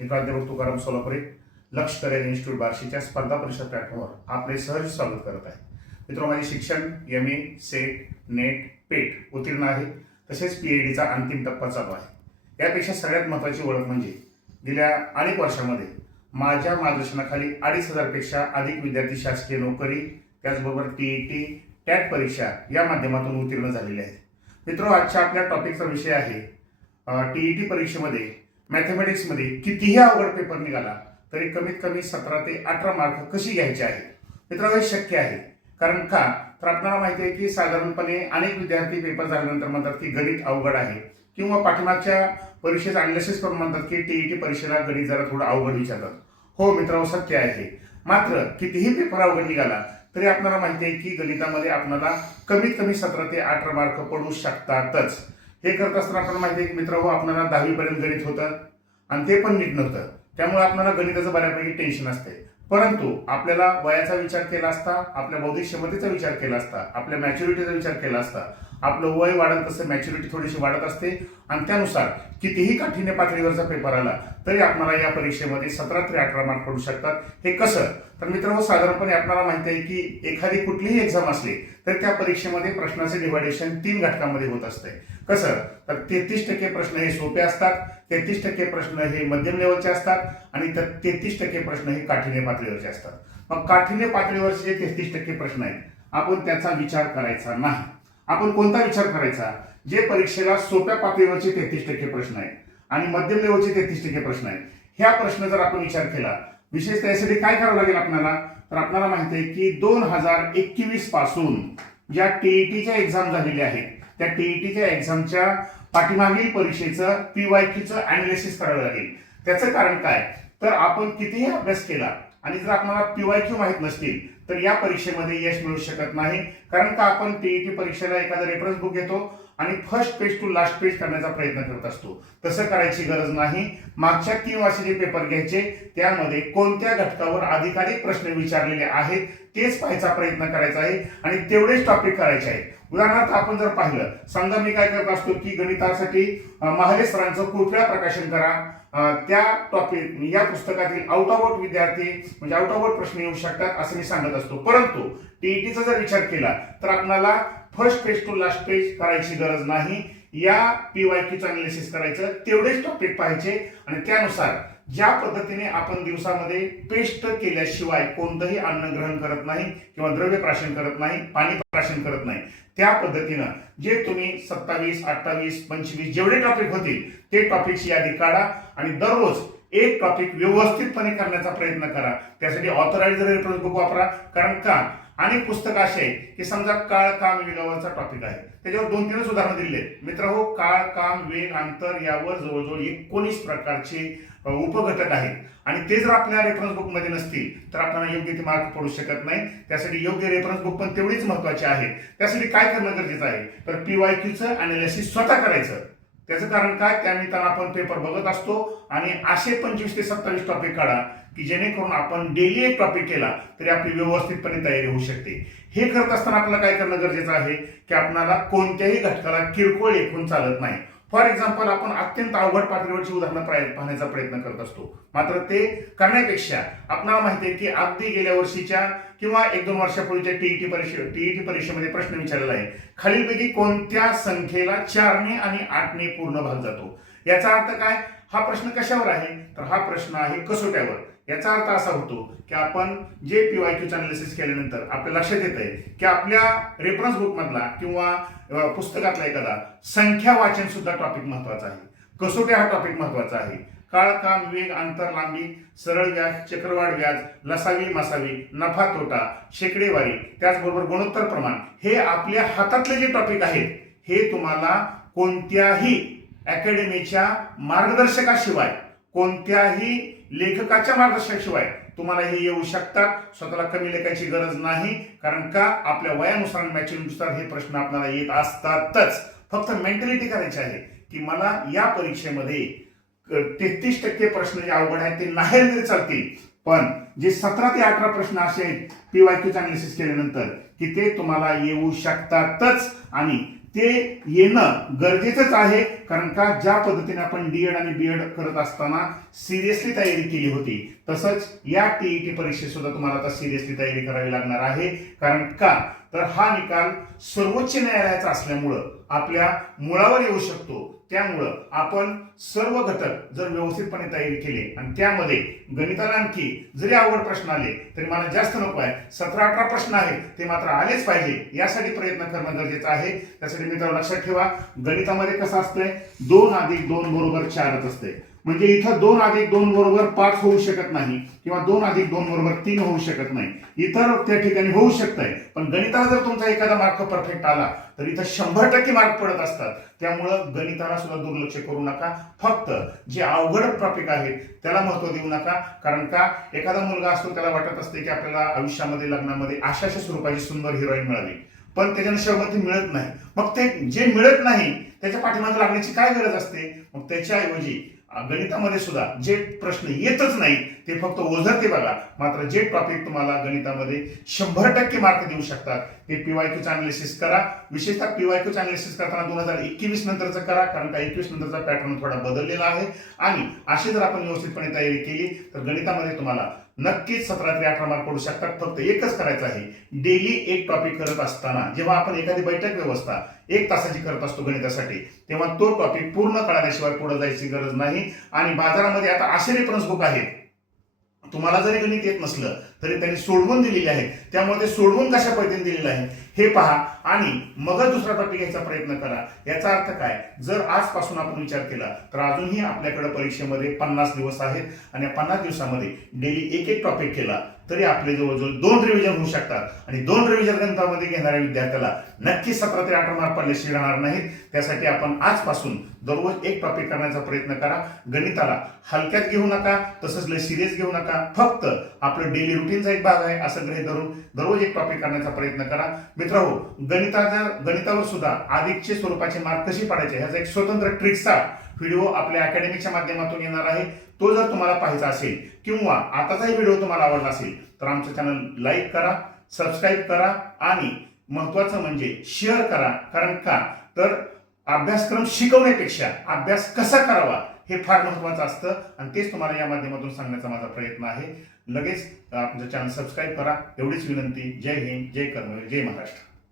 मी प्राध्यापक तुकाराम सोलापुरे लक्ष career institute बार्शीच्या स्पर्धा परीक्षा प्लॅटफॉर्मवर आपले सहर्ष स्वागत करत आहे. मित्रांनो, माझे शिक्षण MA, सेट, नेट, पेट उत्तीर्ण आहे. तसेच PhDचा अंतिम टप्पा चालू आहे. यापेक्षा सगळ्यात महत्त्वाची ओळख म्हणजे गेल्या अनेक वर्षांमध्ये माझ्या मार्गदर्शनाखाली 2,500 पेक्षा अधिक विद्यार्थी शासकीय नोकरी, त्याचबरोबर TET, टॅट परीक्षा या माध्यमातून उत्तीर्ण झालेले आहेत. मित्रांनो, आजच्या आपल्या टॉपिकचा विषय आहे TET परीक्षेमध्ये मॅथमॅटिक्समध्ये कितीही अवघड पेपर निघाला तरी कमीत कमी 17 ते 18 मार्क कशी घ्यायचे आहे. मित्रांनो, हे शक्य आहे. कारण का तर आपल्याला माहिती आहे की साधारणपणे अनेक विद्यार्थी पेपर झाल्यानंतर म्हणतात की गणित अवघड आहे, किंवा पाठीमागच्या परीक्षेचं अनालिसिस करून म्हणतात की TET परीक्षेला गणित जरा थोडं अवघड विचारतात. हो मित्रांनो, सत्य आहे. मात्र कितीही पेपर अवघड निघाला तरी आपल्याला माहिती आहे की गणितामध्ये आपल्याला कमीत कमी 17 ते 18 मार्क पडू शकतातच. हे करत असताना आपल्याला माहिती आहे की मित्रांनो, आपल्याला 10वी पर्यंत गणित होतं आणि ते पण नीट नव्हतं. त्यामुळे आपल्याला गणिताचं बऱ्यापैकी टेन्शन असते. परंतु आपल्याला वयाचा विचार केला असता, आपल्या बौद्धिक क्षमतेचा विचार केला असता, आपल्या मॅच्युरिटीचा विचार केला असता, आपलं वय वाढत तसं मॅच्युरिटी थोडीशी वाढत असते आणि त्यानुसार कितीही काठीण्य पातळीवरचा पेपर आला तरी आपल्याला या परीक्षेमध्ये 17 ते 18 मार्क पडू शकतात. हे कसं? तर मित्रांनो, साधारणपणे आपल्याला माहिती आहे की एखादी कुठलीही एक्झाम असली तर त्या परीक्षेमध्ये प्रश्नाचे डिव्हायडेशन 3 घटकांमध्ये होत असते. कसं? तर 33% प्रश्न हे सोपे असतात, 33% प्रश्न हे मध्यम लेवलचे असतात आणि 33% प्रश्न हे काठीण्य पातळीवरचे असतात. मग काठीण्य पातळीवरचे जे 33% प्रश्न आहेत आपण त्याचा विचार करायचा नाही. आपण कोणता विचार करायचा? जे परीक्षेला सोप्या पातळीवरचे 33% प्रश्न आहेत आणि मध्यम लेवलचे 33% प्रश्न आहेत. ह्या प्रश्न जर आपण विचार केला, विशेषतः यासाठी काय करावं लागेल आपल्याला? तर आपल्याला माहिती आहे की 2021 पासून ज्या TETच्या एक्झाम झालेल्या आहेत त्या TETच्या एक्झामच्या पाठीमागील परीक्षेचं PYQचं अनालिसिस करावं लागेल. त्याचं कारण काय? तर आपण कितीही अभ्यास केला आणि जर आपल्याला PYQ माहित नसतील तर या परीक्षेमध्ये यश मिळू शकत नाही. कारण का आपण TET परीक्षेला एखादा रेफरन्स बुक घेतो आणि first page to last page करण्याचा प्रयत्न करत असतो. तसं करायची गरज नाही. मागच्या 3 वर्षाचे पेपर घ्यायचे, त्यामध्ये कोणत्या घटकावर अधिकाधिक प्रश्न विचारलेले आहेत तेच पाहायचा प्रयत्न करायचा आहे आणि तेवढेच टॉपिक करायचे आहेत. उदाहरणार्थ आपण जर पाहिलं, समजा मी काय करत असतो की गणितासाठी महाले सरांचं कृपया प्रकाशन करा, त्या टॉपिक या पुस्तकातील आउट ऑफ आउट विद्यार्थी म्हणजे आउट ऑफ आउट प्रश्न येऊ शकतात असं मी सांगत असतो. परंतु TETचा जर विचार केला तर आपल्याला first page to last page करायची गरज नाही. या PYQचं अनालिसिस करायचं, तेवढेच टॉपिक पाहायचे आणि त्यानुसार ज्या पद्धतीने आपण दिवसामध्ये पेस्ट केल्याशिवाय कोणतंही अन्न ग्रहण करत नाही किंवा द्रव्य प्राशन करत नाही, पाणी प्राशन करत नाही, त्या पद्धतीनं जे तुम्ही 27, 28, 25 जेवढे टॉपिक होतील ते टॉपिकची यादी काढा आणि दररोज एक टॉपिक व्यवस्थितपणे करण्याचा प्रयत्न करा. त्यासाठी ऑथराइज्ड रेफरन्स बुक वापरा. कारण का अनेक पुस्तकं असे आहेत की समजा काळ, काम, वेगावरचा टॉपिक आहे, त्याच्यावर 2-3 उदाहरणं दिलेली आहेत. मित्रांनो, काळ, काम, वेग, अंतर यावर जवळजवळ 19 प्रकारचे उपघटक आहेत आणि ते जर आपल्या रेफरन्स बुक मध्ये नसतील तर आपल्याला योग्य ते मार्क पडू शकत नाही. त्यासाठी योग्य रेफरन्स बुक पण तेवढीच महत्वाची आहे. त्यासाठी काय करणं गरजेचं आहे? तर PYQचं अनालिसिस स्वतः करायचं. त्याचं कारण काय? त्यानिमित्तानं आपण पेपर बघत असतो आणि असे 25 ते 27 टॉपिक काढा की जेणेकरून आपण डेली एक टॉपिक केला तरी आपली व्यवस्थितपणे तयारी होऊ शकते. हे करत असताना आपल्याला काय करणं गरजेचं आहे की आपल्याला कोणत्याही घटकाला किरकोळ लेखून चालत नाही. फॉर एक्झाम्पल, आपण अत्यंत अवघड पातळीवरची उदाहरणं पाहण्याचा प्रयत्न करत असतो. मात्र ते करण्यापेक्षा आपल्याला माहिती आहे की अगदी गेल्या वर्षीच्या किंवा 1-2 वर्षापूर्वीच्या TET परीक्षेमध्ये प्रश्न विचारलेला आहे, खालीलपैकी कोणत्या संख्येला 4ने आणि 8ने पूर्ण भाग जातो? याचा अर्थ काय? हा प्रश्न कशावर आहे? तर हा प्रश्न आहे कसोट्यावर. याचा अर्थ असा होतो की आपण जे PYQचं अनालिसिस केल्यानंतर आपल्या लक्षात येत आहे की आपल्या रेफरन्स बुक मधला किंवा पुस्तकातला एखादा संख्या वाचन सुद्धा टॉपिक महत्वाचा आहे. कसोट्या हा टॉपिक महत्वाचा आहे. काळ, काम, वेग, अंतर, लांबी, सरळ व्याज, चक्रवाढ व्याज, लसावी, मसावी, नफा तोटा, शेकडेवारी, त्याचबरोबर गुणोत्तर प्रमाण, हे आपल्या हातातले जे टॉपिक आहेत हे तुम्हाला कोणत्याही अकॅडमीच्या मार्गदर्शकाशिवाय, कोणत्याही लेखकाच्या मार्गदर्शनाशिवाय तुम्हाला हे येऊ शकतात. स्वतःला कमी लेखायची गरज नाही. कारण का आपल्या वयानुसार आणि मॅच्युरिटीनुसार हे प्रश्न आपल्याला येत असतातच. फक्त मेंटॅलिटी करायची आहे की मला या परीक्षेमध्ये 33% प्रश्न जे अवघड आहेत ते नाही तरी चालतील, पण जे 17 ते 18 प्रश्न असे आहेत PYQचं अनालिसिस केल्यानंतर की ते तुम्हाला येऊ शकतातच आणि ते येणं गरजेचंच आहे. कारण का ज्या पद्धतीने आपण डीएड आणि बीएड करत असताना सिरियसली तयारी केली होती, तसंच या टीईटी परीक्षेत सुद्धा तुम्हाला आता सिरियसली तयारी करावी लागणार आहे. कारण का तर हा निकाल सर्वोच्च न्यायालयाचा असल्यामुळं आपल्या मुळावर येऊ शकतो. त्यामुळं आपण सर्व घटक जर व्यवस्थितपणे तयारी केली आणि त्यामध्ये गणिताला आणखी जरी अवघड प्रश्न आले तरी मला जास्त नको आहे, 17-18 प्रश्न आहेत ते मात्र आलेच पाहिजे, यासाठी प्रयत्न करणं गरजेचं आहे. त्यासाठी मित्रांनो लक्षात ठेवा, गणितामध्ये कसं असतंय, 2 + 2 = 4च असते. म्हणजे इथं 2 + 2 = 5 होऊ शकत नाही किंवा 2 + 2 = 3 होऊ शकत नाही. इतर त्या ठिकाणी होऊ शकतंय, पण गणिताला जर तुमचा एखादा मार्क परफेक्ट आला तर इथं 100% मार्क पडत असतात. त्यामुळं गणिताला सुद्धा दुर्लक्ष करू नका. फक्त जे अवघड टॉपिक आहेत त्याला महत्व देऊ नका. कारण का एखादा मुलगा असतो त्याला वाटत असते की आपल्याला आयुष्यामध्ये लग्नामध्ये अशा स्वरूपाची सुंदर हिरोईन मिळावी, पण त्याच्यानं शेवटी मिळत नाही. मग ते जे मिळत नाही त्याच्या पाठीमागे लागण्याची काय गरज असते? मग त्याच्याऐवजी गणितामध्ये सुद्धा जे प्रश्न येतच नाही ते फक्त ओझरते बघा. मात्र जे टॉपिक तुम्हाला गणितामध्ये 100% मार्क देऊ शकतात ते PYQ अनालिसिस करा. विशेषतः PYQ अनालिसिस करताना 2021 नंतरचं करा, कारण का 21 नंतरचा पॅटर्न थोडा बदललेला आहे. आणि अशी जर आपण व्यवस्थितपणे तयारी केली तर गणितामध्ये तुम्हाला नक्कीच 17 ते 18 मार्क पडू शकतात. फक्त एकच करायचं आहे, डेली एक टॉपिक करत असताना जेव्हा आपण एखादी बैठक व्यवस्था 1 तासाची करत असतो गणितासाठी, तेव्हा तो टॉपिक पूर्ण कळाल्याशिवाय पुढे जायची गरज नाही. आणि बाजारामध्ये आता असे रेफरन्स बुक आहेत, तुम्हाला जरी गणित येत नसलं तरी त्यांनी सोडवून दिलेले आहेत. त्यामुळे ते सोडवून कशा पद्धतीने दिलेलं आहे हे पहा आणि मगच दुसरा टॉपिक घ्यायचा प्रयत्न करा. याचा अर्थ काय, जर आजपासून आपण विचार केला तर अजूनही आपल्याकडे परीक्षेमध्ये 50 दिवस आहेत आणि या 50 दिवसामध्ये डेली एक टॉपिक केला तरी आपले जवळजवळ 2 रिव्हिजन होऊ शकतात. आणि 2 रिव्हिजन गणितामध्ये घेणाऱ्या विद्यार्थ्याला नक्की 17 ते 18 मार्क पडल्याशिवाय राहणार नाहीत. त्यासाठी आपण आजपासून दररोज एक टॉपिक करण्याचा प्रयत्न करा. गणिताला हलक्यात घेऊ नका, तसंच लय सिरियस घेऊ नका. फक्त आपलं डेली रुटीनचा एक भाग आहे असं गृहीत धरून दररोज एक टॉपिक करण्याचा प्रयत्न करा. मित्रांनो, गणितावर सुद्धा अधिकचे स्वरूपाचे मार्क कशी पाडायचे ह्याचा एक स्वतंत्र ट्रिक्सचा व्हिडिओ आपल्या अकॅडमीच्या माध्यमातून येणार आहे. तो जर तुम्हाला पाहायचा असेल किंवा आताचाही व्हिडिओ तुम्हाला आवडला असेल तर आमचं चॅनल लाईक करा, सबस्क्राईब करा आणि महत्वाचं म्हणजे शेअर करा. कारण का तर अभ्यासक्रम शिकवण्यापेक्षा अभ्यास कसा करावा हे फार महत्वाचं असतं आणि तेच तुम्हाला या माध्यमातून सांगण्याचा माझा प्रयत्न आहे. लगेच आमचं चॅनल सबस्क्राईब करा, एवढीच विनंती. जय हिंद, जय कर्मवीर, जय महाराष्ट्र.